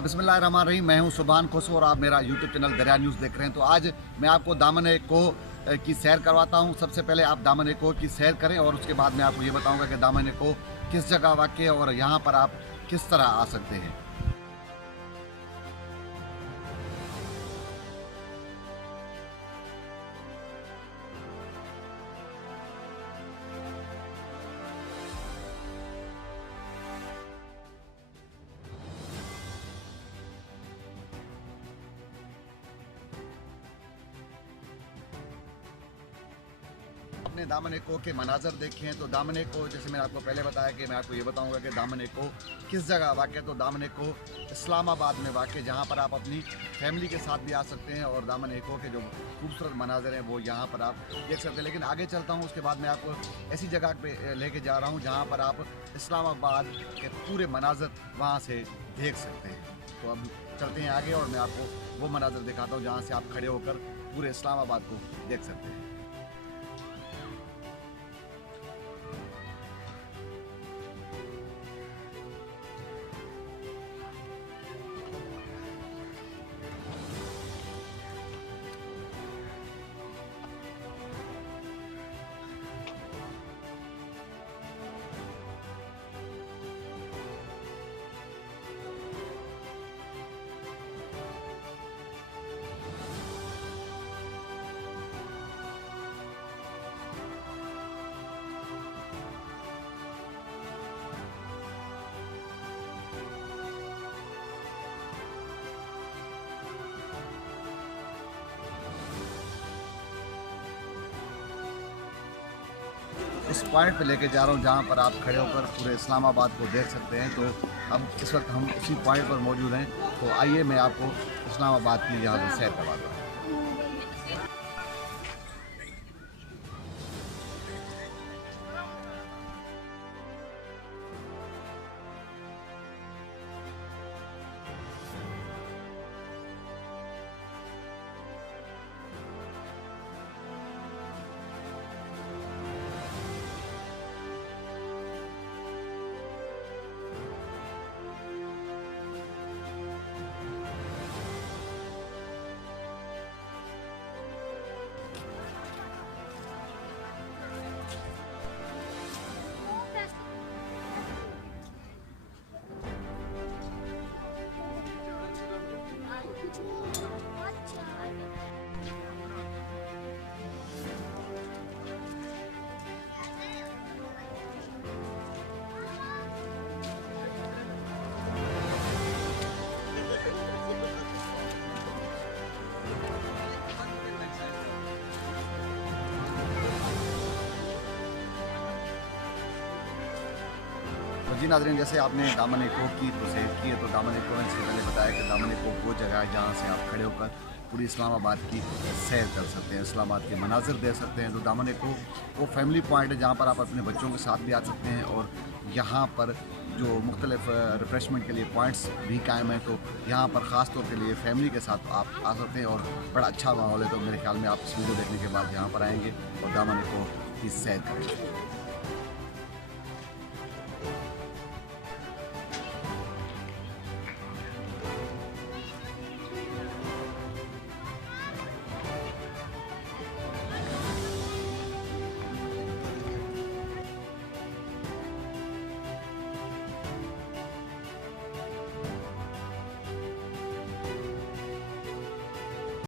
बिस्मिल्लाहिर्रहमानिर्रहीम। मैं हूं सुभान खुसरो और आप मेरा यूट्यूब चैनल दरिया न्यूज़ देख रहे हैं। तो आज मैं आपको दामन-ए कोह की सैर करवाता हूं। सबसे पहले आप दामन-ए कोह की सैर करें और उसके बाद मैं आपको ये बताऊंगा कि दामन-ए कोह किस जगह वाक़ है और यहाँ पर आप किस तरह आ सकते हैं। आपने दामन-ए कोह के मनाज़र देखे हैं। तो दामन-ए कोह, जैसे मैंने आपको पहले बताया कि मैं आपको ये बताऊंगा कि दामन-ए कोह किस जगह वाक़ है। तो दामन-ए कोह इस्लामाबाद में वाक़ है, जहाँ पर आप अपनी फैमिली के साथ भी आ सकते हैं और दामन-ए कोह के जो खूबसूरत मनाज़र हैं वो यहाँ पर आप देख सकते हैं। लेकिन आगे चलता हूँ, उसके बाद मैं आपको ऐसी जगह पे लेके जा रहा हूँ जहाँ पर आप इस्लामाबाद के पूरे मनाज़र वहाँ से देख सकते हैं। तो अब चलते हैं आगे और मैं आपको वो मनाज़र दिखाता हूँ जहाँ से आप खड़े होकर पूरे इस्लामाबाद को देख सकते हैं। इस पॉइंट पे लेके जा रहा हूँ जहाँ पर आप खड़े होकर पूरे इस्लामाबाद को देख सकते हैं। तो अब इस वक्त हम उसी पॉइंट पर मौजूद हैं। तो आइए मैं आपको इस्लामाबाद की यहाँ पर सैर करवाता हूँ। तो जी नाज़रीन, जैसे आपने दामन-ए कोह की तो सैर की है। तो दामन-ए कोह में इससे पहले बताया कि दामन-ए कोह वो जगह है जहाँ से आप खड़े होकर पूरी इस्लामाबाद की सैर कर सकते हैं, इस्लामाबाद के मनाज़िर देख सकते हैं। तो दामन-ए कोह वो फैमिली पॉइंट है जहाँ पर आप अपने बच्चों के साथ भी आ सकते हैं और यहाँ पर जो मुख्तलिफ रिफ़्रेशमेंट के लिए पॉइंट्स भी कायम हैं। तो यहाँ पर ख़ास तौर के लिए फ़ैमिली के साथ आप आ सकते हैं और बड़ा अच्छा माहौल है। तो मेरे ख्याल में आप इस वीडियो देखने के बाद यहाँ पर आएँगे और दामन-ए कोह की सैर करेंगे।